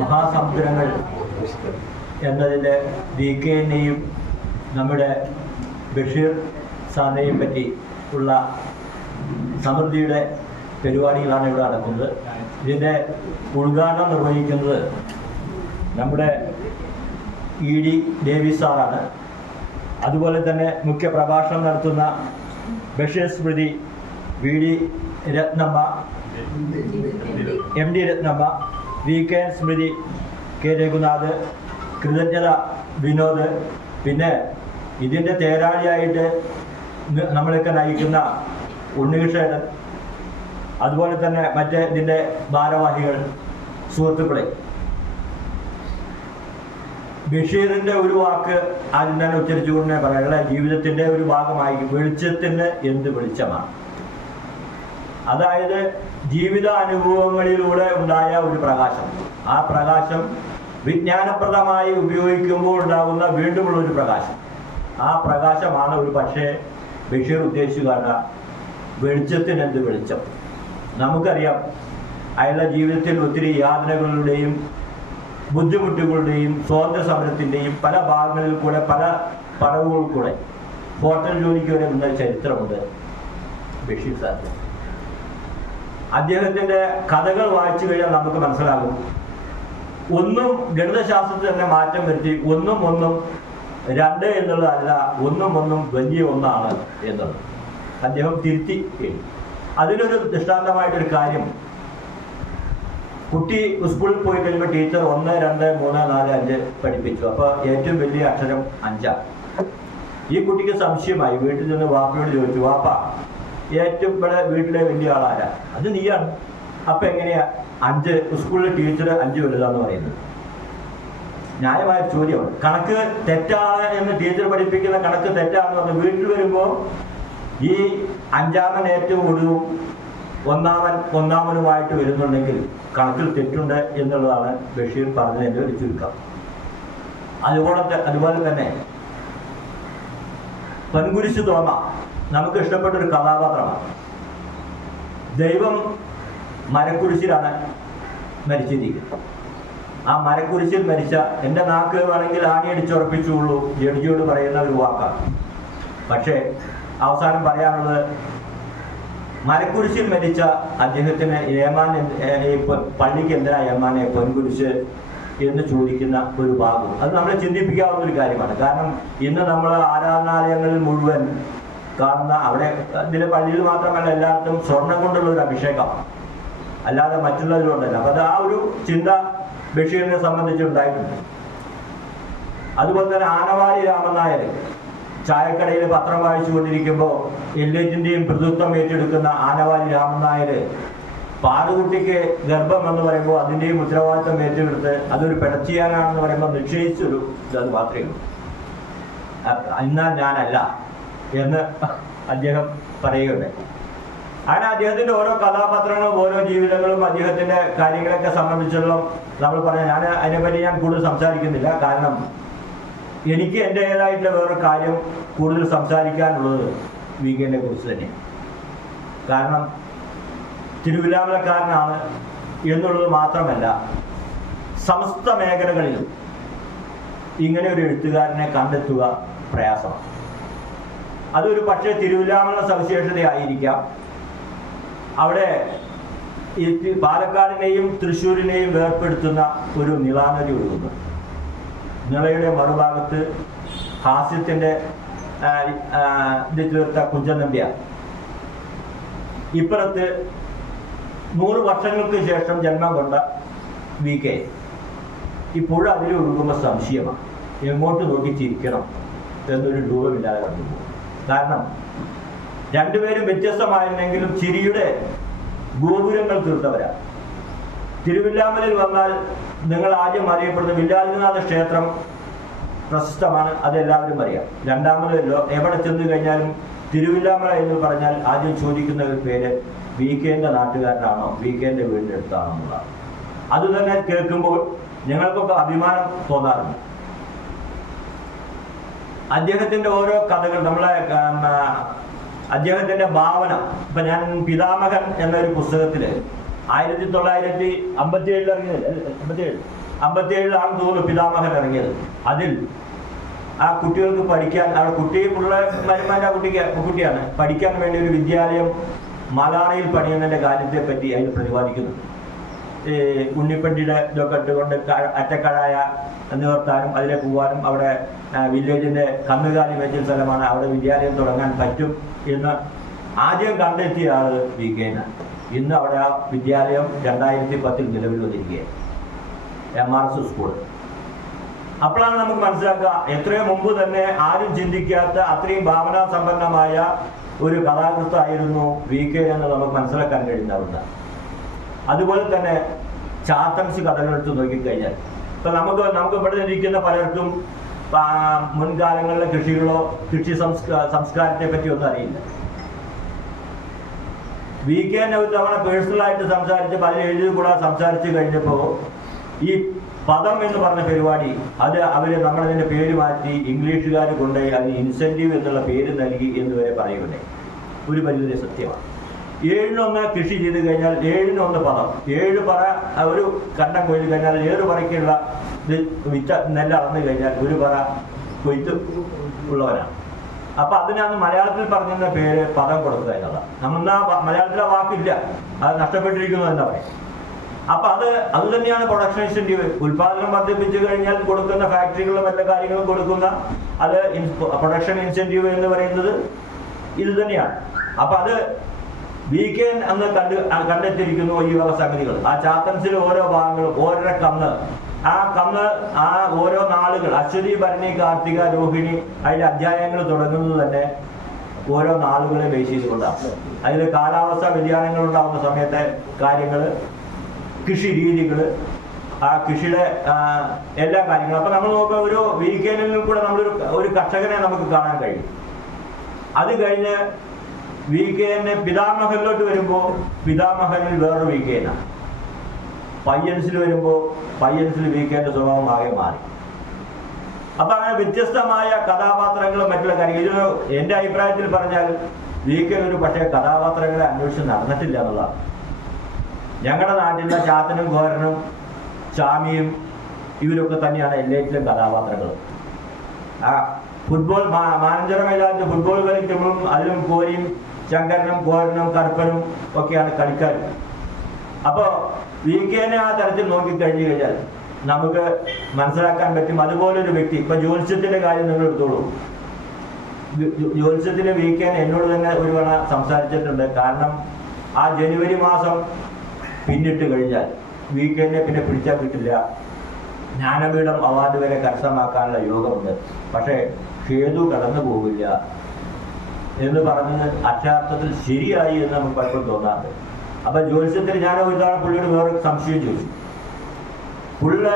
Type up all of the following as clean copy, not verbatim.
മഹാസമുദ്രങ്ങൾ എന്നതിൻ്റെ DK-നെയും നമ്മുടെ ബഷീർ സാറിനെയും പറ്റി ഉള്ള സമൃദ്ധിയുടെ പരിപാടികളാണ് ഇവിടെ നടക്കുന്നത്. ഇതിൻ്റെ ഉദ്ഘാടനം നിർവഹിക്കുന്നത് നമ്മുടെ ED ഡേവിസ് സാറാണ്. അതുപോലെ തന്നെ മുഖ്യ പ്രഭാഷണം നടത്തുന്ന ബഷീർ സ്മൃതി VD Ratnamma, MD Ratnamma, VK സ്മൃതി K രഘുനാഥ്, കൃതജ്ഞത വിനോദ്, പിന്നെ ഇതിൻ്റെ തേരാളിയായിട്ട് നമ്മളൊക്കെ നയിക്കുന്ന ഉണ്ണികൃഷ്ണൻ, അതുപോലെ തന്നെ മറ്റേ ഇതിൻ്റെ ഭാരവാഹികൾ, സുഹൃത്തുക്കളെ. ബഷീറിൻ്റെ ഒരു വാക്ക് ആദ്യം തന്നെ ഉച്ചരിച്ചുകൊണ്ട് പറയാനുള്ള ജീവിതത്തിൻ്റെ ഒരു ഭാഗമായി വെളിച്ചത്തിന് എന്ത് വെളിച്ചമാണ്. അതായത് ജീവിതാനുഭവങ്ങളിലൂടെ ഉണ്ടായ ഒരു പ്രകാശം. ആ പ്രകാശം വിജ്ഞാനപ്രദമായി ഉപയോഗിക്കുമ്പോൾ ഉണ്ടാകുന്ന വീണ്ടുമുള്ള ഒരു പ്രകാശം. ആ പ്രകാശമാണ് ഒരു പക്ഷേ ബഷീർ ഉദ്ദേശിക്കുന്ന വെളിച്ചത്തിന് എന്ത് വെളിച്ചം. നമുക്കറിയാം അയാളുടെ ജീവിതത്തിൽ ഒത്തിരി യാതനകളുടെയും ബുദ്ധിമുട്ടുകളുടെയും സ്വാതന്ത്ര്യ സമരത്തിൻ്റെയും പല ഭാഗങ്ങളിൽ കൂടെ പല പടവുകളിൽ കൂടെ ഹോട്ടൽ ജോലിക്ക് വരെ നിന്ന ചരിത്രമുണ്ട് ബഷീർ സാറിന്. അദ്ദേഹത്തിൻ്റെ കഥകൾ വായിച്ചു കഴിഞ്ഞാൽ നമുക്ക് മനസ്സിലാകും, ഒന്നും ഗണിതശാസ്ത്രത്തിൽ തന്നെ മാറ്റം വരുത്തി ഒന്നും 2 എന്നുള്ളതല്ല, ഒന്നും വലിയ ഒന്നാണ് എന്നുള്ളത് അദ്ദേഹം തിരുത്തി എഴുതി. അതിനൊരു ദൃഷ്ടാന്തമായിട്ടൊരു കാര്യം, കുട്ടി സ്കൂളിൽ പോയി കഴിയുമ്പോൾ ടീച്ചർ 1, 2, 3, 4, 5 പഠിപ്പിച്ചു. അപ്പോൾ ഏറ്റവും വലിയ അക്ഷരം 5. ഈ കുട്ടിക്ക് സംശയമായി. വീട്ടിൽ നിന്ന് വാപ്പയോട് ചോദിച്ചു, വാപ്പ ഏറ്റവും വീട്ടിലെ വലിയ ആളാരാ? അത് നീയാണ്. അപ്പം എങ്ങനെയാ 5 സ്കൂളിലെ ടീച്ചർ 5 വലുതാന്ന് പറയുന്നത്? ന്യായമായ ചോദ്യമാണ്. കണക്ക് തെറ്റാണ് എന്ന് ടീച്ചർ പഠിപ്പിക്കുന്ന കണക്ക് തെറ്റാണെന്ന് പറഞ്ഞ് വീട്ടിൽ വരുമ്പോൾ ഈ 5-ാമൻ ഏറ്റവും ഒടുവും 1-ാമനുമായിട്ട് വരുന്നുണ്ടെങ്കിൽ കണക്കിൽ തെറ്റുണ്ട് എന്നുള്ളതാണ് ബഷീർ പറഞ്ഞതിൻ്റെ ഒരു ചുരുക്കം. അതുപോലെ തന്നെ പൊൻകുരിശ് തോമ നമുക്ക് ഇഷ്ടപ്പെട്ടൊരു കഥാപാത്രമാണ്. ദൈവം മരക്കുരിശിലാണ് മരിച്ചിരിക്കുന്നത്. ആ മരക്കുരിശിൽ മരിച്ച എൻ്റെ നാക്ക് വേണമെങ്കിൽ ആണിയടിച്ചുറപ്പിച്ചുള്ളൂ ജഡ്ജിയോട് പറയുന്ന ഒരു വാക്കാണ്. പക്ഷേ അവസാനം പറയാനുള്ളത്, മരക്കുരിശിൽ മരിച്ച അദ്ദേഹത്തിന് ഏമാൻ പള്ളിക്ക് എന്തിനാ ഏമാനെ പൊൻകുരിശ് എന്ന് ചോദിക്കുന്ന ഒരു ഭാഗം, അത് നമ്മളെ ചിന്തിപ്പിക്കാവുന്ന ഒരു കാര്യമാണ്. കാരണം ഇന്ന് നമ്മൾ ആരാധനാലയങ്ങളിൽ മുഴുവൻ കാണുന്ന, അവിടെ ഇതിലെ പള്ളിയിൽ മാത്രമല്ല എല്ലായിടത്തും സ്വർണം കൊണ്ടുള്ള ഒരു അഭിഷേകമാണ്, അല്ലാതെ മറ്റുള്ളവരുണ്ടല്ല. അപ്പം അത് ആ ഒരു ചിന്ത ബഷീറിനെ സംബന്ധിച്ചുണ്ടായിട്ടുണ്ട്. അതുപോലെ തന്നെ ആനവാരി രാമൻ നായർ ചായക്കടയിൽ പത്രം വായിച്ചു കൊണ്ടിരിക്കുമ്പോൾ എല്ലേറ്റിൻ്റെയും പ്രതിത്വം ഏറ്റെടുക്കുന്ന ആനവാരി രാമൻ നായർ പാടുകുട്ടിക്ക് ഗർഭം എന്ന് പറയുമ്പോൾ അതിൻ്റെയും ഉത്തരവാദിത്വം ഏറ്റെടുത്ത് അതൊരു പിടച്ചിയാനാണെന്ന് പറയുമ്പോൾ നിശ്ചയിച്ചൊരു ഇത് മാത്രമേ ഉള്ളൂ. എന്നാൽ ഞാനല്ല എന്ന് അദ്ദേഹം പറയുകയുണ്ട്. അങ്ങനെ അദ്ദേഹത്തിൻ്റെ ഓരോ കഥാപാത്രങ്ങളും ഓരോ ജീവിതങ്ങളും അദ്ദേഹത്തിൻ്റെ കാര്യങ്ങളൊക്കെ സംബന്ധിച്ചുള്ള നമ്മൾ പറയാം. ഞാൻ അതിനെപ്പറ്റി കൂടുതൽ സംസാരിക്കുന്നില്ല. കാരണം എനിക്ക് എൻ്റേതായിട്ടുള്ള വേറൊരു കാര്യം കൂടുതൽ സംസാരിക്കാനുള്ളത് വീക്കെൻഡിനെ കുറിച്ച് തന്നെയാണ്. കാരണം തിരുവില്ലാമലക്കാരനാണ് എന്നുള്ളത് മാത്രമല്ല, സമസ്ത മേഖലകളിലും ഇങ്ങനെ ഒരു എഴുത്തുകാരനെ കണ്ടെത്തുക പ്രയാസമാണ്. അതൊരു പക്ഷേ തിരുവില്ലാമല സവിശേഷതയായിരിക്കാം. അവിടെ ഈ പാലക്കാടിനെയും തൃശ്ശൂരിനെയും വേർപ്പെടുത്തുന്ന ഒരു നിളാനദി ഒഴുകുന്നു. നിളയുടെ മറുഭാഗത്ത് ഹാസ്യത്തിൻ്റെ ഇത് ചേർത്ത കുഞ്ചൻ നമ്പ്യാർ, ഇപ്പുറത്ത് 100 വർഷങ്ങൾക്ക് ശേഷം ജന്മം കൊണ്ട VK. ഈ പുഴ അതിൽ ഒഴുകുമ്പോൾ സംശയമാണ്, എങ്ങോട്ട് നോക്കി ചിരിക്കണം എന്നൊരു രൂപമില്ലാതെ കണ്ടുപോകും. കാരണം രണ്ടുപേരും വ്യത്യസ്തമായിരുന്നെങ്കിലും ചിരിയുടെ ഗോപുരങ്ങൾ തീർത്തവരാണ്. തിരുവില്ലാമലയിൽ വന്നാൽ നിങ്ങൾ ആദ്യം അറിയപ്പെടുന്ന വില്ലാലിനാഥ ക്ഷേത്രം പ്രശസ്തമാണ്, അതെല്ലാവരും അറിയാം. രണ്ടാമതല്ലോ എവിടെ ചെന്ന് കഴിഞ്ഞാലും തിരുവില്ലാമല എന്ന് പറഞ്ഞാൽ ആദ്യം ചോദിക്കുന്ന ഒരു പേര് VK-ൻ്റെ നാട്ടുകാരനാണോ, VK-ൻ്റെ വീടിൻ്റെ അടുത്താണോ എന്നുള്ളതാണ്. അത് തന്നെ കേൾക്കുമ്പോൾ ഞങ്ങൾക്കൊക്കെ അഭിമാനം തോന്നാറുണ്ട്. അദ്ദേഹത്തിൻ്റെ ഓരോ കഥകൾ നമ്മളെ അദ്ദേഹത്തിൻ്റെ ഭാവന, ഇപ്പം ഞാൻ പിതാമഹൻ എന്നൊരു പുസ്തകത്തിൽ 1957 ഇറങ്ങിയത്, 57 തോന്നുന്നു പിതാമഹൻ ഇറങ്ങിയത്. അതിൽ ആ കുട്ടികൾക്ക് പഠിക്കാൻ, അവിടെ കുട്ടിയുള്ള വരുമാനം കുട്ടിയാണ്, പഠിക്കാൻ വേണ്ടി ഒരു വിദ്യാലയം മലാറയിൽ പണിയുന്നതിൻ്റെ കാര്യത്തെ പറ്റി അതിൽ പ്രതിപാദിക്കുന്നു. ഉണ്ണിപ്പണ്ടിയുടെ ഇതൊക്കെ ഇട്ടുകൊണ്ട് അറ്റക്കഴായ നിവർത്താനും അതിലേക്ക് പോകാനും അവിടെ വില്ലേജിൻ്റെ കന്നുകാലി മേച്ചിൽ സ്ഥലമാണ്, അവിടെ വിദ്യാലയം തുടങ്ങാൻ പറ്റും എന്ന് ആദ്യം കണ്ടെത്തിയ ആൾ VK. ഇന്ന് അവിടെ ആ വിദ്യാലയം 2010 നിലവിൽ വന്നിരിക്കുകയാണ്, MRS സ്കൂൾ. അപ്പോഴാണ് നമുക്ക് മനസ്സിലാക്കുക എത്രയോ മുമ്പ് തന്നെ ആരും ചിന്തിക്കാത്ത അത്രയും ഭാവനാ സമ്പന്നമായ ഒരു കഥാകൃത്തായിരുന്നു VK എന്ന് നമുക്ക് മനസ്സിലാക്കാൻ കഴിയുന്നവരുണ്ട്. അതുപോലെ തന്നെ ചാത്തൻസ് കഥകളെടുത്ത് നോക്കിക്കഴിഞ്ഞാൽ ഇപ്പം നമുക്ക് ഇവിടെ ഇരിക്കുന്ന പലർക്കും മുൻകാലങ്ങളിലെ കൃഷി സംസ്കാരത്തെ പറ്റി ഒന്നും അറിയില്ല. VK ഒരു തവണ പേഴ്സണലായിട്ട് സംസാരിച്ച് പല എഴുതി കൂടെ സംസാരിച്ച് കഴിഞ്ഞപ്പോൾ ഈ പദം എന്ന് പറഞ്ഞ പരിപാടി അത് നമ്മളതിൻ്റെ പേര് മാറ്റി ഇംഗ്ലീഷുകാർ കൊണ്ടുപോയി അതിന് ഇൻസെൻറ്റീവ് എന്നുള്ള പേര് നൽകി എന്ന് വരെ പറയുന്നുണ്ട്. ഒരു വലിയ സത്യമാണ്. 7-1 കൃഷി ചെയ്ത് കഴിഞ്ഞാൽ 7-1 പദം, 7 പറ ഒരു കണ്ടം കൊയ്ത് കഴിഞ്ഞാൽ 7 പറയ്ക്കുള്ള നെല്ല് അളന്നു കഴിഞ്ഞാൽ 1 പറ കൊയ്ത്ത് ഉള്ളവരാണ്. അപ്പം അതിനാണ് മലയാളത്തിൽ പറഞ്ഞ പേര് പദം കൊടുക്കുക എന്നുള്ളത്. നമ്മളെന്നാ മലയാളത്തിലെ വാക്കില്ല, അത് നഷ്ടപ്പെട്ടിരിക്കുന്നു എന്ന് പറയും. അപ്പം അത് തന്നെയാണ് പ്രൊഡക്ഷൻ ഇൻസെൻറ്റീവ്. ഉൽപാദനം വർദ്ധിപ്പിച്ചു കഴിഞ്ഞാൽ കൊടുക്കുന്ന ഫാക്ടറികളും എല്ലാ കാര്യങ്ങളും കൊടുക്കുന്ന അത് പ്രൊഡക്ഷൻ ഇൻസെൻറ്റീവ് എന്ന് പറയുന്നത് ഇത് തന്നെയാണ്. അപ്പം അത് VK അന്ന് കണ്ടെത്തിയിരിക്കുന്നു ഈ വക സംഗതികൾ. ആ ചാത്തൻസിൽ ഓരോ ഭാഗങ്ങളും ഓരോ കന്ന്, ആ ഓരോ നാളുകൾ അശ്വതി, ഭരണി, കാർത്തിക, രോഹിണി അതിൻ്റെ അധ്യായങ്ങൾ തുടങ്ങുന്നത് തന്നെ ഓരോ നാളുകളെ ബേസ് ചെയ്തുകൊണ്ടാണ്. അതിൽ കാലാവസ്ഥ വ്യതിയാനങ്ങൾ ഉണ്ടാകുന്ന സമയത്തെ കാര്യങ്ങൾ, കൃഷി രീതികൾ, ആ കൃഷിയുടെ എല്ലാ കാര്യങ്ങളും. അപ്പം നമ്മൾ നോക്കുക ഒരു VK-ൽ കൂടെ ഒരു കർഷകനെ നമുക്ക് കാണാൻ കഴിയും. അത് കഴിഞ്ഞ് VK പിതാമഹനിലോട്ട് വരുമ്പോൾ പിതാമഹനിൽ വേറൊരു VK. പയ്യൻസിൽ വരുമ്പോൾ പയ്യൻസിൽ VK സ്വഭാവം ആകെ മാറി. അപ്പം അങ്ങനെ വ്യത്യസ്തമായ കഥാപാത്രങ്ങളും മറ്റുള്ള കാര്യങ്ങൾ. ഇത് എൻ്റെ അഭിപ്രായത്തിൽ പറഞ്ഞാൽ VK ഒരു പക്ഷേ കഥാപാത്രങ്ങളെ അന്വേഷിച്ച് നടന്നിട്ടില്ല എന്നുള്ളതാണ്. ഞങ്ങളുടെ നാട്ടിലെ ചാത്തനും കോരനും ചാമിയും ഇവരൊക്കെ തന്നെയാണ് എല്ലാറ്റിലും കഥാപാത്രങ്ങൾ. ആ ഫുട്ബോൾ മാനഞ്ചിറ മൈതാനത്ത് ഫുട്ബോൾ കളിക്കുമ്പോഴും അതിലും കോരിയും ശങ്കരനും കോരനും കറുപ്പനും ഒക്കെയാണ് കളിക്കാർ. അപ്പോൾ VK ആ തരത്തിൽ നോക്കിക്കഴിഞ്ഞു കഴിഞ്ഞാൽ നമുക്ക് മനസ്സിലാക്കാൻ പറ്റും. അതുപോലൊരു വ്യക്തി, ഇപ്പം ജ്യോത്സ്യത്തിൻ്റെ കാര്യം നിങ്ങൾ എടുത്തോളൂ. ജ്യോത്സ്യത്തിലെ VK എന്നോട് തന്നെ ഒരു തവണ സംസാരിച്ചിട്ടുണ്ട്. കാരണം ആ ജനുവരി മാസം പിന്നിട്ട് കഴിഞ്ഞാൽ VK പിന്നെ പിടിച്ചാൽ കിട്ടില്ല. ജ്ഞാനപീഠം അവാർഡ് വരെ കരസ്ഥമാക്കാനുള്ള യോഗമുണ്ട്, പക്ഷേ ഖേദു കടന്നു പോകില്ല എന്ന് പറഞ്ഞത് അക്ഷരാർത്ഥത്തിൽ ശരിയായി എന്ന് നമുക്ക് പലപ്പോഴും തോന്നാറുണ്ട്. അപ്പം ജ്യോത്സ്യത്തിൽ ഞാൻ ഒരു തവണ പുള്ളിയോട് വേറെ സംശയം ചോദിച്ചു. പുള്ള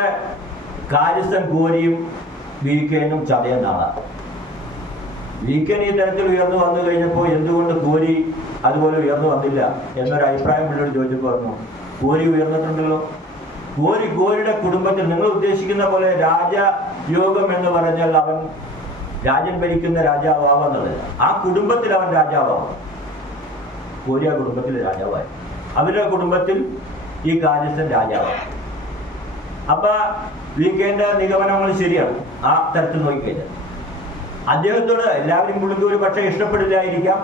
കാര്യസ്ഥൻ കോരിയും VK ചതയുന്ന ആളാണ്. VK ഈ തരത്തിൽ ഉയർന്നു വന്നു കഴിഞ്ഞപ്പോൾ എന്തുകൊണ്ട് കോരി അതുപോലെ ഉയർന്നു വന്നില്ല എന്നൊരു അഭിപ്രായം പുള്ളിയോട് ചോദിച്ചപ്പോൾ പറഞ്ഞു, കോരി ഉയർന്നിട്ടുണ്ടല്ലോ. കോരിയുടെ കുടുംബത്തിൽ നിങ്ങൾ ഉദ്ദേശിക്കുന്ന പോലെ രാജയോഗം എന്ന് പറഞ്ഞാൽ അവൻ രാജ്യം ഭരിക്കുന്ന രാജാവാവുന്നത്, ആ കുടുംബത്തിൽ അവൻ രാജാവാകും. കോരി ആ കുടുംബത്തിൽ രാജാവായി, അവരുടെ കുടുംബത്തിൽ ഈ കാര്യസ്ഥൻ രാജാവാണ്. അപ്പം VK നിഗമനങ്ങൾ ശരിയാണ് ആ തരത്തിൽ നോക്കിക്കഴിഞ്ഞാൽ. അദ്ദേഹത്തോട് എല്ലാവരും പുള്ളിക്ക് ഒരു പക്ഷേ ഇഷ്ടപ്പെടില്ലായിരിക്കാം,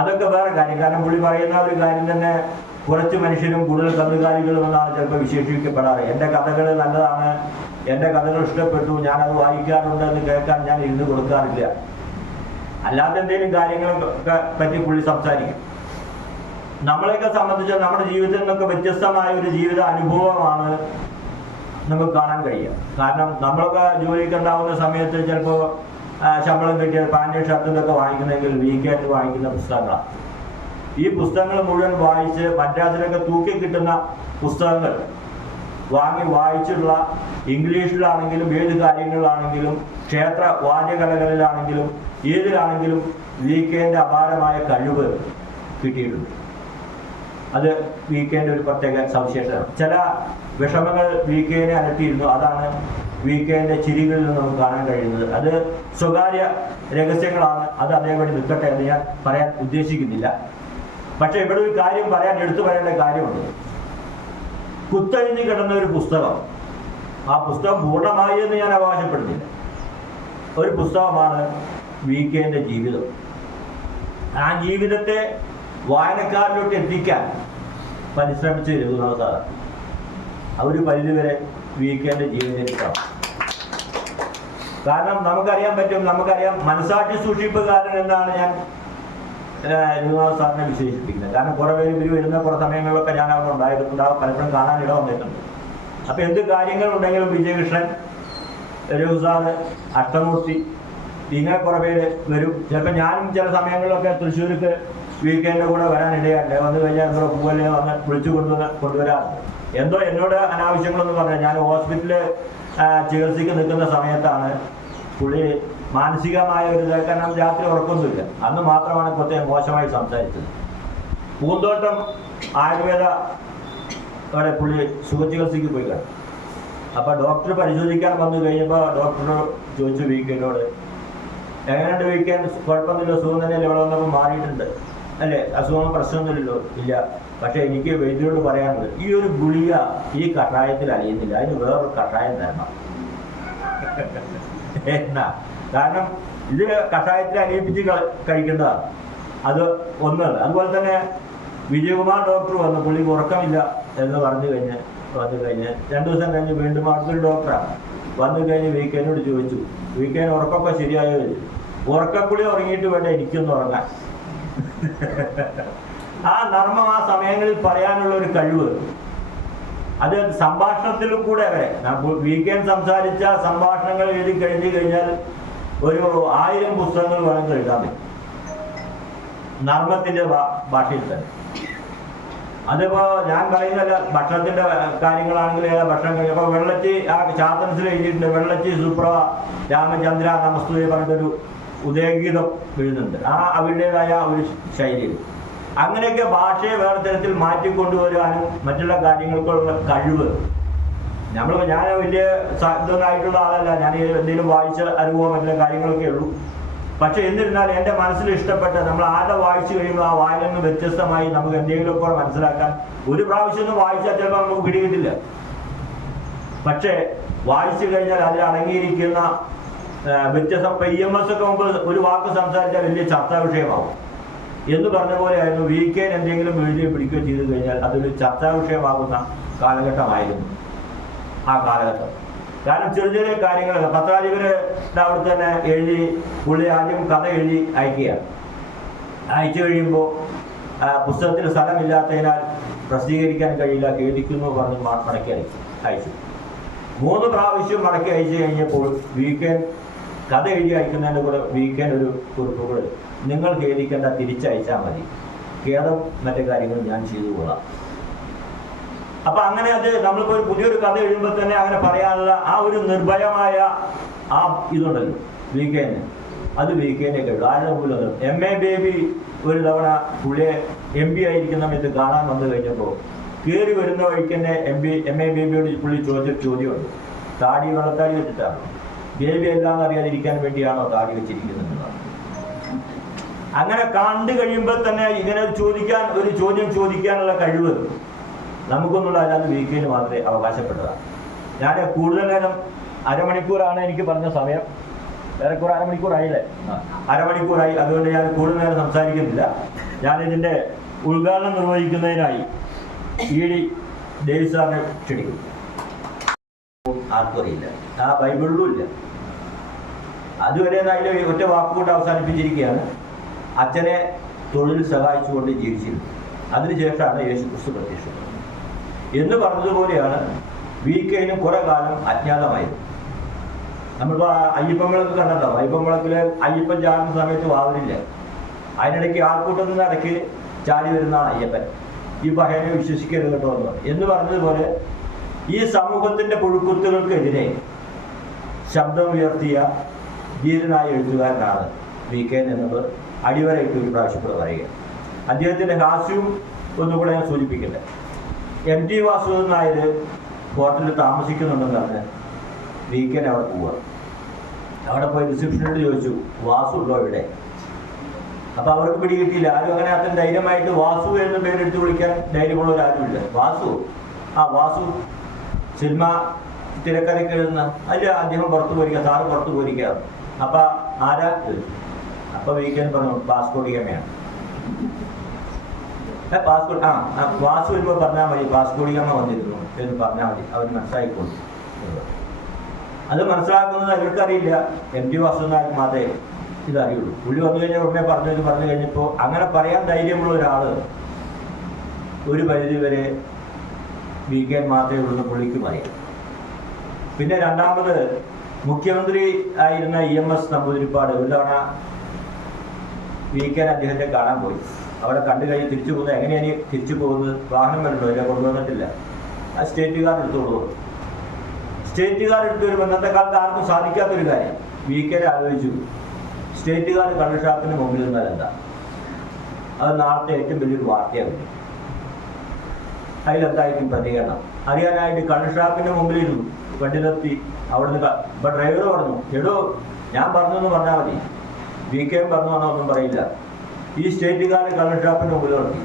അതൊക്കെ വേറെ കാര്യം. കാരണം പുള്ളി പറയുന്ന ഒരു കാര്യം തന്നെ കുറച്ച് മനുഷ്യരും കൂടുതൽ കന്നുകാലികളും എന്നാണ് ചിലപ്പോൾ വിശേഷിപ്പിക്കപ്പെടാറ്. എൻ്റെ കഥകൾ നല്ലതാണ്, എൻ്റെ കഥകൾ ഇഷ്ടപ്പെട്ടു, ഞാനത് വായിക്കാറുണ്ട് എന്ന് കേൾക്കാൻ ഞാൻ ഇരുന്ന് കൊടുക്കാറില്ല. അല്ലാത്ത എന്തെങ്കിലും കാര്യങ്ങളൊക്കെ പറ്റി പുള്ളി സംസാരിക്കും. നമ്മളെയൊക്കെ സംബന്ധിച്ച് നമ്മുടെ ജീവിതത്തിൽ നിന്നൊക്കെ വ്യത്യസ്തമായ ഒരു ജീവിത അനുഭവമാണ് നമുക്ക് കാണാൻ കഴിയുക. കാരണം നമ്മളൊക്കെ ജോലിക്ക് ഉണ്ടാവുന്ന സമയത്ത് ചിലപ്പോൾ ശമ്പളം കിട്ടിയാൽ പാൻറ്റും ഷർട്ടിലൊക്കെ വാങ്ങിക്കുന്നെങ്കിൽ VK വാങ്ങിക്കുന്ന പുസ്തകങ്ങളാണ്. ഈ പുസ്തകങ്ങൾ മുഴുവൻ വായിച്ച് മദ്രാസിലൊക്കെ തൂക്കി കിട്ടുന്ന പുസ്തകങ്ങൾ വായിച്ചിട്ടുള്ള ഇംഗ്ലീഷിലാണെങ്കിലും ഏത് കാര്യങ്ങളിലാണെങ്കിലും ക്ഷേത്ര വാദ്യകലകളിലാണെങ്കിലും ഏതിലാണെങ്കിലും VK അപാരമായ കഴിവ് കിട്ടിയിട്ടുണ്ട്. അത് VK ഒരു പ്രത്യേക സവിശേഷതയാണ്. ചില വിഷമങ്ങൾ VK അലട്ടിയിരുന്നു. അതാണ് VK ചിരികളിൽ നിന്ന് നമുക്ക് കാണാൻ കഴിയുന്നത്. അത് സ്വകാര്യ രഹസ്യങ്ങളാണ്, അത് അതേപടി നിൽക്കട്ടെ എന്ന് ഞാൻ പറയാൻ ഉദ്ദേശിക്കുന്നില്ല. പക്ഷെ ഇവിടെ ഒരു കാര്യം എടുത്തു പറയേണ്ട കാര്യമുണ്ട്. കുത്തഴിഞ്ഞ് കിടന്ന ഒരു പുസ്തകം. ആ പുസ്തകം പൂർണ്ണമായി എന്ന് ഞാൻ അവകാശപ്പെടുന്നില്ല. ഒരു പുസ്തകമാണ് VK-ന്റെ ജീവിതം. ആ ജീവിതത്തെ വായനക്കാരിലോട്ട് എത്തിക്കാൻ പരിശ്രമിച്ച് എഴുതുന്നതാണ്. ആ ഒരു പരിധിവരെ VK-ന്റെ ജീവചരിത്രം. കാരണം നമുക്കറിയാം മനസാക്ഷി സൂക്ഷിപ്പുകാരൻ എന്നാണ് ഞാൻ രഘുനാഥ് സാറിനെ വിശേഷിപ്പിക്കുന്നത്. കാരണം കുറേ പേര് ഇവർ വരുന്ന കുറേ സമയങ്ങളിലൊക്കെ ഞാൻ അവിടെ ഉണ്ടായിട്ടുണ്ടാവും, പലപ്പോഴും കാണാനിട വന്നിട്ടുണ്ട്. അപ്പം എന്ത് കാര്യങ്ങളുണ്ടെങ്കിലും വിജയകൃഷ്ണൻ, രഘു സാറ്, അഷ്ടമൂർത്തി, ഇങ്ങനെ കുറേ പേര് വരും. ചിലപ്പോൾ ഞാനും ചില സമയങ്ങളിലൊക്കെ തൃശ്ശൂർക്ക് VK-ന്റെ കൂടെ വരാനിടയുണ്ട്. വന്നു കഴിഞ്ഞാൽ എന്തോ പൂവല്ലേ വന്ന് വിളിച്ചു കൊണ്ടുവരാറുണ്ട്. എന്തോ എന്നോട് അനാവശ്യങ്ങളൊന്നും പറഞ്ഞാൽ ഞാൻ ഹോസ്പിറ്റലിൽ ചികിത്സയ്ക്ക് നിൽക്കുന്ന സമയത്താണ് പുള്ളി മാനസികമായ ഒരു ഇത്, കാരണം രാത്രി ഉറക്കൊന്നുമില്ല. അന്ന് മാത്രമാണ് പ്രത്യേകം മോശമായി സംസാരിച്ചത്. പൂന്തോട്ടം ആയുർവേദ അവിടെ പുള്ളി സുഖചികിത്സയ്ക്ക് പോയി കാണും. അപ്പോൾ ഡോക്ടർ പരിശോധിക്കാൻ വന്നു കഴിഞ്ഞപ്പോൾ ഡോക്ടർ ചോദിച്ചു VK-നോട്, എങ്ങനെയുണ്ട് VK? കുഴപ്പമൊന്നുമില്ല, സുഖം തന്നെയല്ലേ, ഇവിടെ വന്നപ്പോൾ മാറിയിട്ടുണ്ട് അല്ലേ, അസുഖം പ്രശ്നമൊന്നുമില്ലല്ലോ? ഇല്ല. പക്ഷെ എനിക്ക് വൈദ്യരോട് പറയാനുള്ളത്, ഈ ഒരു ഗുളിക ഈ കഷായത്തിൽ അലിയുന്നില്ല, അതിന് വേറൊരു കഷായം തരണം എന്നാ. കാരണം ഇത് കഷായത്തിൽ അലിയിപ്പിച്ച് കഴിക്കേണ്ടതാണ്. അത് ഒന്നാണ്. അതുപോലെ തന്നെ വിജയകുമാർ ഡോക്ടർ വന്നു, പുള്ളിക്ക് ഉറക്കമില്ല എന്ന് വന്നു കഴിഞ്ഞ് 2 ദിവസം കഴിഞ്ഞ് വീണ്ടും അടുത്തൊരു ഡോക്ടറാണ് വന്നു കഴിഞ്ഞ് VK-നോട് ചോദിച്ചു, VK-ന് ഉറക്കമൊക്കെ ശരിയായോ? ഉറക്കക്കുളി ഉറങ്ങിയിട്ട് വേണ്ട എനിക്കൊന്ന് ഉറങ്ങാൻ. ആ നർമ്മം ആ സമയങ്ങളിൽ പറയാനുള്ള ഒരു കഴിവ്, അത് സംഭാഷണത്തിലും കൂടെ വരെ VK സംസാരിച്ച സംഭാഷണങ്ങൾ എഴുതി കഴിഞ്ഞു കഴിഞ്ഞാൽ ഒരു 1000 പുസ്തകങ്ങൾ വേണമെങ്കിൽ എഴുതാൻ പറ്റും നർമ്മത്തിന്റെ ഭാഷയിൽ തന്നെ. അതിപ്പോ ഞാൻ പറയുന്നല്ല, ഭക്ഷണത്തിന്റെ കാര്യങ്ങളാണെങ്കിൽ ഭക്ഷണം കഴിയുമ്പോൾ വെള്ളച്ചി ആ ചാത്തൻസിൽ എഴുതിയിട്ടുണ്ട്, വെള്ളച്ചി സുപ്ര രാമചന്ദ്ര നമസ്തുതി പറഞ്ഞൊരു ഉദയഗീതം എഴുതുന്നുണ്ട്. ആ അവരുടേതായ ഒരു ശൈലിയിൽ അങ്ങനെയൊക്കെ ഭാഷയെ വേറെ തരത്തിൽ മാറ്റിക്കൊണ്ടുവരാനും മറ്റുള്ള കാര്യങ്ങൾക്കുള്ള കഴിവ് ഞാൻ വലിയ ഇതൊന്നായിട്ടുള്ള ആളല്ല. ഞാൻ എന്തെങ്കിലും വായിച്ച അനുഭവം മറ്റുള്ള കാര്യങ്ങളൊക്കെ ഉള്ളൂ. പക്ഷെ എന്നിരുന്നാൽ എൻ്റെ മനസ്സിൽ ഇഷ്ടപ്പെട്ട, നമ്മൾ ആരുടെ വായിച്ചു കഴിയുമ്പോൾ ആ വായനയിൽ നിന്ന് വ്യത്യസ്തമായി നമുക്ക് എന്തെങ്കിലുമൊക്കെ മനസ്സിലാക്കാൻ, ഒരു പ്രാവശ്യം ഒന്നും വായിച്ചാൽ ചിലപ്പോൾ നമുക്ക് പിടികിട്ടില്ല. പക്ഷേ വായിച്ചു കഴിഞ്ഞാൽ അതിൽ അടങ്ങിയിരിക്കുന്ന വ്യത്യസ്തം. EMS ഒക്കെ മുമ്പ് ഒരു വാക്ക് സംസാരിച്ചാൽ വലിയ ചർച്ചാ വിഷയമാവും എന്ന് പറഞ്ഞ പോലെയായിരുന്നു. VK-ന് എന്തെങ്കിലും എഴുതി പിടിക്കുകയോ ചെയ്തു കഴിഞ്ഞാൽ അതൊരു ചർച്ചാ വിഷയമാകുന്ന കാലഘട്ടമായിരുന്നു ആ കാലഘട്ടം. കാരണം ചെറിയ ചെറിയ കാര്യങ്ങളല്ല. പത്രാധിപര് അവിടെ തന്നെ എഴുതി, പുള്ളി ആദ്യം കഥ എഴുതി അയക്കുകയാണ്. അയച്ചു കഴിയുമ്പോൾ പുസ്തകത്തിന് സ്ഥലമില്ലാത്തതിനാൽ പ്രസിദ്ധീകരിക്കാൻ കഴിയില്ല, ഖേദിക്കുന്നു പറഞ്ഞ് മടക്കി അയച്ചു. 3 പ്രാവശ്യം മടക്കി അയച്ചു കഴിഞ്ഞപ്പോൾ VK കഥ എഴുതി അയക്കുന്നതിൻ്റെ കൂടെ VK-ന് ഒരു കുറിപ്പ് കൂടെ, നിങ്ങൾ ഖേദിക്കേണ്ട, തിരിച്ചയച്ചാൽ മതി, ഖേദം മറ്റു കാര്യങ്ങൾ ഞാൻ ചെയ്തു കൊള്ളാം. അപ്പൊ അങ്ങനെ അത് നമ്മളിപ്പോൾ ഒരു പുതിയൊരു കഥ എഴുതുമ്പോൾ തന്നെ അങ്ങനെ പറയാനുള്ള ആ ഒരു നിർഭയമായ ആ ഇതുണ്ടല്ലോ VK-ന്, അത് VK-നെ കഴിയും. ആരുടെ പോലും MA ബേബി ഒരു തവണ പുള്ളിയെ MP ആയിരിക്കുന്ന സമയത്ത് കാണാൻ വന്നു കഴിഞ്ഞപ്പോൾ കയറി വരുന്ന വഴിക്ക് തന്നെ MA ബേബിയോട് പുള്ളി ചോദിച്ചൊരു ചോദ്യമുണ്ട്, താടി വെള്ളത്താടി വെച്ചിട്ടാണ്, ബേബി എല്ലാം അറിയാതിരിക്കാൻ വേണ്ടിയാണോ താടി വെച്ചിരിക്കുന്നത്? അങ്ങനെ കണ്ടു കഴിയുമ്പോൾ തന്നെ ഇങ്ങനെ ഒരു ചോദ്യം ചോദിക്കാനുള്ള കഴിവ് നമുക്കൊന്നുള്ള, അല്ലാതെ VK-ന് മാത്രമേ അവകാശപ്പെട്ടതാണ്. ഞാൻ കൂടുതൽ നേരം, അരമണിക്കൂറാണ് എനിക്ക് പറഞ്ഞ സമയം, ഏറെക്കുറെ അരമണിക്കൂറായില്ലേ? അരമണിക്കൂറായി. അതുകൊണ്ട് ഞാൻ കൂടുതൽ നേരം സംസാരിക്കുന്നില്ല. ഞാനിതിൻ്റെ ഉദ്ഘാടനം നിർവഹിക്കുന്നതിനായി ED ഡേവിസ് സാറിനെ ക്ഷണിക്കും. ആർക്കും അറിയില്ല, ആ ബൈബിളിലും ഇല്ല. അതുവരെ അതിൽ ഒറ്റ വാക്കുകൊണ്ട് അവസാനിപ്പിച്ചിരിക്കുകയാണ്, അച്ഛനെ തൊഴിൽ സഹായിച്ചുകൊണ്ട് ജീവിച്ചിരുന്നു. അതിനുശേഷമാണ് യേശുക്രിസ്തു പ്രത്യക്ഷപ്പെട്ടത് എന്ന് പറഞ്ഞതുപോലെയാണ് VK-നും കുറെ കാലം അജ്ഞാതമായിരുന്നു. നമ്മളിപ്പോൾ അയ്യപ്പൻവിളക്ക് കണ്ടല്ലോ, അയ്യപ്പൻവിളക്കിൽ അയ്യപ്പൻ ചാടുന്ന സമയത്ത് വാതിലില്ല, അതിനിടയ്ക്ക് ആൾക്കൂട്ടത്തിൽ ഇടയ്ക്ക് ചാടി വരുന്നതാണ് അയ്യപ്പൻ. ഈ പഹയനെ വിശ്വസിക്കരുത് കേട്ടോ എന്ന് പറഞ്ഞതുപോലെ ഈ സമൂഹത്തിന്റെ പുഴുക്കുത്തുകൾക്കെതിരെ ശബ്ദം ഉയർത്തിയ ധീരനായ എഴുത്തുകാരനാണ് VK എന്നത് അടിവരയിട്ട് ഒരു പ്രാവശ്യപ്പെട്ട് പറയുക. അദ്ദേഹത്തിന്റെ ഹാസ്യവും ഒന്നുകൂടെ ഞാൻ സൂചിപ്പിക്കട്ടെ. MT വാസുദേവൻ നായർ ഹോട്ടലിൽ താമസിക്കുന്നുണ്ടെന്ന് പറഞ്ഞ് VK അവിടെ പോവുക. അവിടെ പോയി റിസപ്ഷനോട് ചോദിച്ചു, വാസു ഉണ്ടോ ഇവിടെ? അപ്പൊ അവർക്ക് പിടികിട്ടിയില്ല. ആരും അങ്ങനെ അത്ര ധൈര്യമായിട്ട് വാസു എന്ന് പേരെടുത്ത് വിളിക്കാൻ ധൈര്യമുള്ളവരാരുമില്ല. വാസു ആ വാസു സിനിമ തിരക്കഥയ്ക്ക് എഴുതുന്ന അതിൽ അദ്ദേഹം പുറത്തു പോയിരിക്കുക, സാറ് പുറത്തു പോയിരിക്കുക. അപ്പം ആരാ? അപ്പോൾ വീക്കെൻ പറഞ്ഞു പാസ്പോർട്ടികമ്മയാണ്. പാസ്പോർട്ട് വാസു വരുമ്പോൾ പറഞ്ഞാൽ മതി പാസ്പോർട്ടികമ്മ വന്നിരുന്നു എന്ന് പറഞ്ഞാൽ മതി, അവർ മനസ്സിലാക്കിക്കൊള്ളു. അത് മനസ്സിലാക്കുന്നത് അവർക്കറിയില്ല, MT വാസുദേവനാഥ് മാത്രമേ ഇതറിയുള്ളൂ. പുള്ളി വന്നു കഴിഞ്ഞാൽ ഉടനെ പറഞ്ഞു കഴിഞ്ഞപ്പോൾ അങ്ങനെ പറയാൻ ധൈര്യമുള്ള ഒരാൾ ഒരു പരിധി വരെ വീക്കെൻ മാത്രമേ ഉള്ളൂ പുള്ളിക്ക് പറയാം. പിന്നെ രണ്ടാമത് മുഖ്യമന്ത്രി ആയിരുന്ന EMS നമ്പൂതിരിപ്പാട് ഒരു തവണ വീക്കെൻ അദ്ദേഹത്തെ കാണാൻ പോയി. അവിടെ കണ്ടു കഴിഞ്ഞ് തിരിച്ചു പോകുന്നത് എങ്ങനെയാണ് തിരിച്ചു പോകുന്നത്? വാഹനം വരണ്ടോ? ഇല്ല, കൊണ്ടുവന്നിട്ടില്ല. ആ സ്റ്റേറ്റ് കാർഡ് എടുത്തോളൂ. സ്റ്റേറ്റ് കാർഡ് എടുത്തു വരുമ്പോൾ ഇന്നത്തെ കാലത്ത് ആർക്കും സാധിക്കാത്തൊരു കാര്യം. വീക്കെൻ ആലോചിച്ചു, സ്റ്റേറ്റ് കാർഡ് കള്ള് ഷാപ്പിന് മുമ്പിൽ നിന്നാൽ എന്താ? അത് നാളത്തെ ഏറ്റവും വലിയൊരു വാർത്തയാകും. അതിലെന്തായിരിക്കും പ്രതികരണം അറിയാനായിട്ട് കള്ള് ഷാപ്പിൻ്റെ മുമ്പിലിരുന്നു, വണ്ടി നിർത്തി. അവിടുന്ന് ഇപ്പം ഡ്രൈവർ പറഞ്ഞു, എടോ ഞാൻ പറഞ്ഞു എന്ന് പറഞ്ഞാൽ മതി, വീക്കെൻ പറഞ്ഞു എന്നൊന്നും പറയില്ല. ഈ സ്റ്റേറ്റ് കാർഡ് കള്ള് ഷാപ്പിൻ്റെ മുമ്പിൽ നിർത്തി.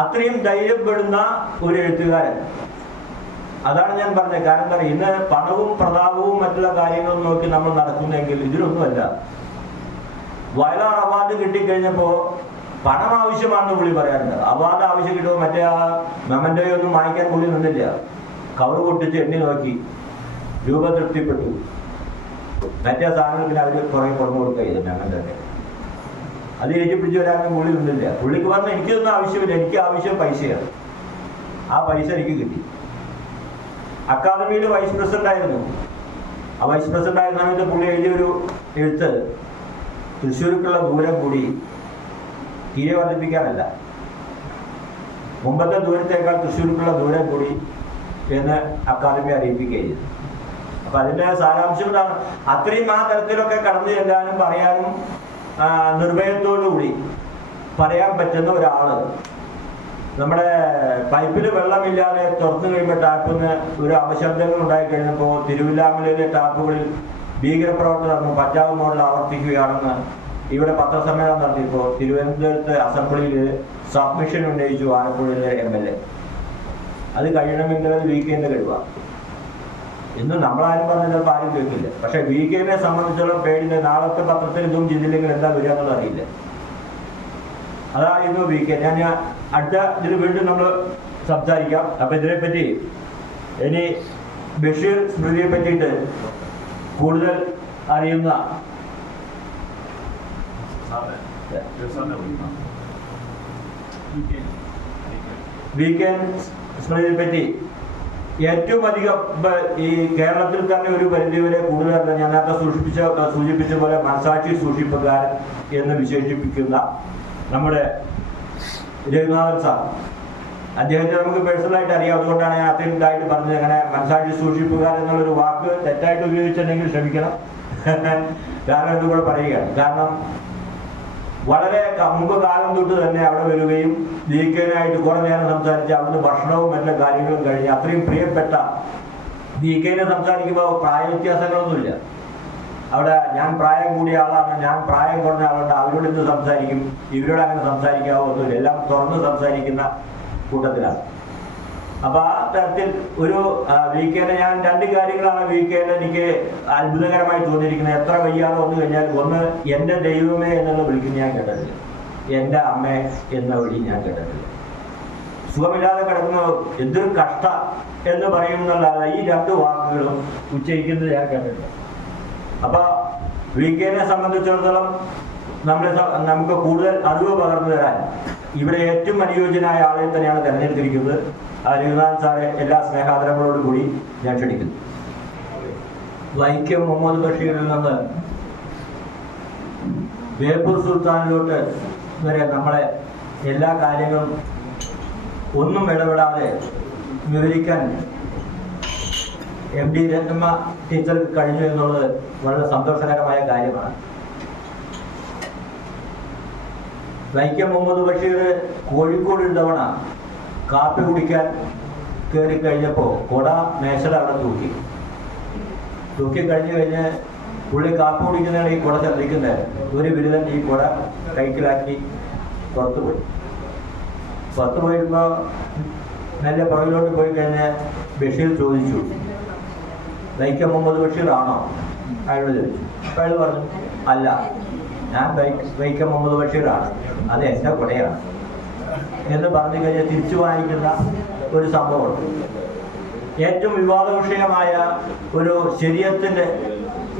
അത്രയും ധൈര്യപ്പെടുന്ന ഒരു എഴുത്തുകാരൻ. അതാണ് ഞാൻ പറഞ്ഞത്. കാരണം എന്താ പറയുക, ഇന്ന് പണവും പ്രതാപവും മറ്റുള്ള കാര്യങ്ങളും നോക്കി നമ്മൾ നടക്കുന്നെങ്കിൽ ഇതിലൊന്നുമല്ല. വയലാർ അവാർഡ് കിട്ടിക്കഴിഞ്ഞപ്പോൾ പണം ആവശ്യമാണെന്ന് പുള്ളി പറയാറുണ്ട്. അവാർഡ് ആവശ്യം കിട്ടുമ്പോൾ മറ്റേ ആ മെമന്റോയൊന്നും വാങ്ങിക്കാൻ പുള്ളി നിന്നില്ല. കവർ പൊട്ടിച്ച് എണ്ണി നോക്കി, രൂപ തൃപ്തിപ്പെട്ടു. മറ്റേ സാധനത്തിന് അവർ കുറേ പുറമെ കൊടുക്കുക ചെയ്തു മെമന്റോക്കെ. അത് ഏറ്റുപിടിച്ച് വരാനും പുള്ളി നിന്നില്ല. പുള്ളിക്ക് പറഞ്ഞാൽ എനിക്കൊന്നും ആവശ്യമില്ല, എനിക്ക് ആവശ്യം പൈസയാണ്. ആ പൈസ എനിക്ക് കിട്ടി. അക്കാദമിയിൽ വൈസ് പ്രസിഡന്റ് ആയിരുന്നു. ആ വൈസ് പ്രസിഡന്റ് ആയിരുന്ന സമയത്ത് പുള്ളി എഴുതിയൊരു എഴുത്ത്, തൃശ്ശൂർക്കുള്ള ദൂരം കൂടി തീരെ വർദ്ധിപ്പിക്കാനല്ല, മുമ്പത്തെ ദൂരത്തേക്കാൾ തൃശ്ശൂർക്കുള്ള ദൂരം കൂടി എന്ന് അക്കാദമി അറിയിപ്പിക്കുകയും ചെയ്തു. അപ്പം അതിൻ്റെ സാരാംശം എന്താണ്? അത്രയും ആ തരത്തിലൊക്കെ കടന്നു ചെല്ലാനും പറയാനും നിർഭയത്തോടുകൂടി പറയാൻ പറ്റുന്ന ഒരാൾ. നമ്മുടെ പൈപ്പിൽ വെള്ളമില്ലാതെ തുറന്നു കഴിയുമ്പോൾ ടാപ്പിൽ നിന്ന് ഒരു അപശബ്ദങ്ങൾ ഉണ്ടായിക്കഴിഞ്ഞപ്പോൾ തിരുവില്ലാമലയിലെ ടാപ്പുകളിൽ ഭീകരപ്രവർത്തനം നടന്നു പഞ്ചാബ് മോഡൽ ആവർത്തിക്കുകയാണെന്ന് ഇവിടെ പത്രസമ്മേളനം നടത്തിയപ്പോൾ തിരുവനന്തപുരത്ത് അസംബ്ലിയിൽ സബ്മിഷൻ ഉന്നയിച്ചു ആലപ്പുഴയിലെ MLA. അത് കഴിയണമെങ്കിൽ അത് വീക്കെൻഡ് കഴിവാ. ഇന്ന് നമ്മളാരും പറഞ്ഞ ചിലപ്പോൾ ആരും കേൾക്കില്ല. പക്ഷെ വീക്കെൻഡിനെ സംബന്ധിച്ചോളം പേടില്ല. നാളത്തെ പത്രത്തിൽ ഇതും ചെയ്തില്ലെങ്കിൽ എന്താ വരിക എന്നുള്ളത് അറിയില്ല. അതായിരുന്നു വീക്കെൻഡ്. ഞാൻ അടുത്ത ഇതിൽ വീണ്ടും നമ്മൾ സംസാരിക്കാം. അപ്പം ഇതിനെപ്പറ്റി ഇനി ബഷീർ സ്മൃതിയെ പറ്റിയിട്ട് കൂടുതൽ അറിയുന്ന വീക്കെൻഡ് സ്മൃതിയെ പറ്റി ഏറ്റവും അധികം ഈ കേരളത്തിൽ തന്നെ ഒരു പരിധിവരെ കൂടുതൽ ഞാൻ നേരത്തെ സൂചിപ്പിച്ച പോലെ മനസാക്ഷി സൂക്ഷിപ്പുകാരൻ എന്ന് വിശേഷിപ്പിക്കുന്ന നമ്മുടെ രഘുനാഥൻ സാർ. അദ്ദേഹത്തെ നമുക്ക് പേഴ്സണലായിട്ട് അറിയാം. അതുകൊണ്ടാണ് ഞാൻ അത്രയും ഇതായിട്ട് പറഞ്ഞത്. അങ്ങനെ മനസാക്ഷി സൂക്ഷിപ്പുകാരൻ എന്നുള്ളൊരു വാക്ക് തെറ്റായിട്ട് ഉപയോഗിച്ചിട്ടുണ്ടെങ്കിൽ ക്ഷമിക്കണം. കാരണം ഇതുകൂടെ പറയുകയാണ്. കാരണം വളരെ മുമ്പ് കാലം തൊട്ട് തന്നെ അവിടെ വരികയും വീക്കെൻഡായിട്ട് കുറെ നേരം സംസാരിച്ച് അവിടുന്ന് ഭക്ഷണവും എല്ലാ കാര്യങ്ങളും കഴിഞ്ഞ് അത്രയും പ്രിയപ്പെട്ട വീക്കെൻഡ് സംസാരിക്കുമ്പോൾ പ്രായ വ്യത്യാസങ്ങളൊന്നുമില്ല. അവിടെ ഞാൻ പ്രായം കൂടിയ ആളാണ്, ഞാൻ പ്രായം കുറഞ്ഞ ആളുണ്ട്, അവരോട് ഇന്ന് സംസാരിക്കും, ഇവരോട് അങ്ങനെ സംസാരിക്കാവോ ഒന്നുമില്ല. എല്ലാം തുറന്ന് സംസാരിക്കുന്ന കൂട്ടത്തിലാണ്. അപ്പൊ ആ തരത്തിൽ ഒരു വീക്കെൻഡ് ഞാൻ രണ്ട് കാര്യങ്ങളാണ് വീക്കെൻഡ് എനിക്ക് അത്ഭുതകരമായി തോന്നിയിരിക്കുന്നത്. എത്ര വയ്യാതെ വന്നു കഴിഞ്ഞാൽ ഒന്ന് എൻ്റെ ദൈവമേ എന്നുള്ള വിളിക്കുന്ന ഞാൻ കേട്ടിട്ടില്ല, എൻ്റെ അമ്മ എന്ന വിളി ഞാൻ കേട്ടിട്ടില്ല. സുഖമില്ലാതെ കിടക്കുന്നത് എന്തൊരു കഷ്ട എന്ന് പറയുന്നല്ലാതെ ഈ രണ്ട് വാക്കുകളും ഉച്ചരിക്കുന്നത് ഞാൻ കേട്ടിട്ടില്ല. അപ്പൊ വീക്കെൻഡിനെ സംബന്ധിച്ചിടത്തോളം നമുക്ക് കൂടുതൽ അറിവ് പകർന്നു തരാൻ ഇവിടെ ഏറ്റവും അനുയോജ്യനായ ആളെ തന്നെയാണ് തെരഞ്ഞെടുത്തിരിക്കുന്നത്. രഘുനാഥൻ സാറെ എല്ലാ സ്നേഹാദരങ്ങളോടും കൂടി ഞാൻ ക്ഷണിക്കുന്നു. വൈക്കം മുഹമ്മദ് ബഷീറിൽ നിന്ന് ബേപ്പൂർ സുൽത്താനിലോട്ട് വരെ നമ്മളെ എല്ലാ കാര്യങ്ങളും ഒന്നും ഇടപെടാതെ വിവരിക്കാൻ MD രത്നമ്മ ടീച്ചർക്ക് കഴിഞ്ഞു എന്നുള്ളത് വളരെ സന്തോഷകരമായ കാര്യമാണ്. വൈക്കം മുഹമ്മദ് ബഷീർ കോഴിക്കോട് ഒരു തവണ കാപ്പി കുടിക്കാൻ കയറി കഴിഞ്ഞപ്പോൾ കുട മേശയുടെ അവിടെ തൂക്കി കഴിഞ്ഞ് പുള്ളി കാപ്പി കുടിക്കുന്നതാണ് ഈ കുട ശ്രദ്ധിക്കുന്നത്. ഒരു ബിരുദൻ ഈ കുട കൈക്കിലാക്കി പുറത്തു പോയി. പുറത്തു പോയിരുമ്പോൾ നല്ല പുറകിലോട്ട് പോയി കഴിഞ്ഞ് ബഷീർ ചോദിച്ചു, വൈക്കം മുഹമ്മദ് ബഷീറാണോ? അയാളോട് ചോദിച്ചു. അപ്പോൾ അയാൾ പറഞ്ഞു, അല്ല, ഞാൻ വൈക്കം മുഹമ്മദ് ബഷീറാണ്, അത് എൻ്റെ കുടയാണ് എന്ന് പറഞ്ഞു കഴിഞ്ഞാൽ തിരിച്ചു വാങ്ങിക്കുന്ന ഒരു സംഭവമുണ്ട്. ഏറ്റവും വിവാദ വിഷയമായ ഒരു ശരീഅത്തിൻ്റെ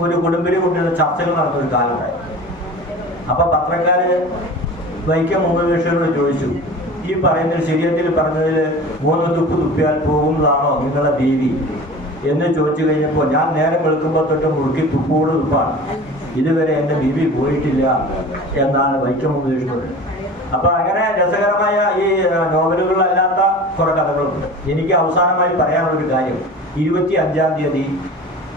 ഒരു കുടുംബിനെ കൊണ്ടുള്ള ചർച്ചകൾ നടന്ന ഒരു കാലമുണ്ടായി. അപ്പോൾ പത്രക്കാര് വൈക്കം മുഹമ്മദ് ബഷീറിനോട് ചോദിച്ചു, ഈ പറയുന്ന ശരീഅത്തിൽ പറഞ്ഞതിൽ 3 തുപ്പ് തുപ്പിയാൽ പോകുന്നതാണോ നിങ്ങളുടെ ബീവി എന്ന് ചോദിച്ചു കഴിഞ്ഞപ്പോൾ, ഞാൻ നേരം വെളുക്കുമ്പോൾ തൊട്ട് മുറുക്കി തുപ്പോട് തുപ്പാണ്, ഇതുവരെ എൻ്റെ ബീവി പോയിട്ടില്ല എന്നാണ് വൈക്കം മുഹമ്മദ് ബഷീർ. അപ്പോൾ അങ്ങനെ രസകരമായ ഈ നോവലുകളിലല്ലാത്ത കുറേ കഥകളുണ്ട്. എനിക്ക് അവസാനമായി പറയാനുള്ളൊരു കാര്യം, 25-ാം തീയതി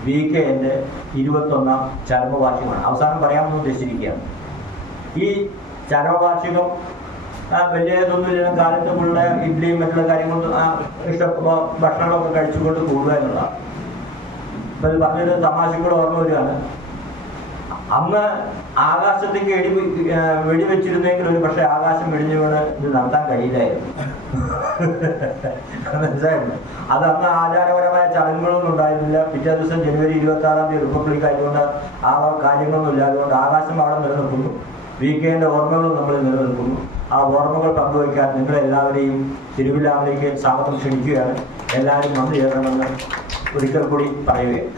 VK-ൻ്റെ 21-ാം ചരമവാർഷികമാണ്. അവസാനം പറയാമെന്ന് ഉദ്ദേശിച്ചിരിക്കുകയാണ്. ഈ ചരമവാർഷികം വലിയതൊന്നുമില്ല, കാലത്ത് ഫുള്ള് ഇഡ്ഡലിയും മറ്റുള്ള കാര്യങ്ങളും ഭക്ഷണങ്ങളൊക്കെ കഴിച്ചുകൊണ്ട് കൂടുക എന്നുള്ളതാണ്. അപ്പം ഇത് പറഞ്ഞൊരു തമാശക്കൂടെ ഓർമ്മ വരികയാണ്. അന്ന് ആകാശത്തേക്ക് വെടിവെച്ചിരുന്നെങ്കിൽ ഒരു പക്ഷേ ആകാശം വെടിഞ്ഞു വീണ് ഇത് നടത്താൻ കഴിയില്ലായിരുന്നു. മനസ്സിലായിരുന്നു. അത് അന്ന് ആചാരപരമായ ചടങ്ങുകളൊന്നും ഉണ്ടായിരുന്നില്ല. പിറ്റേ ദിവസം ജനുവരി 26-ാം തീയതി റിപ്പബ്ലിക് ആയതുകൊണ്ട് ആ കാര്യങ്ങളൊന്നും ഇല്ല. അതുകൊണ്ട് ആകാശം അവിടെ നിലനിൽക്കുന്നു, VK-ൻ്റെ ഓർമ്മകളും നമ്മൾ നിലനിൽക്കുന്നു. ആ ഓർമ്മകൾ പങ്കുവയ്ക്കാൻ നിങ്ങളെല്ലാവരെയും തിരുവില്ലാമലേക്ക് സ്വാഗതം ക്ഷണിക്കുകയാണ്. എല്ലാവരും നന്ദി ചേരണമെന്ന് ഒരിക്കൽ കൂടി പറയുകയാണ്.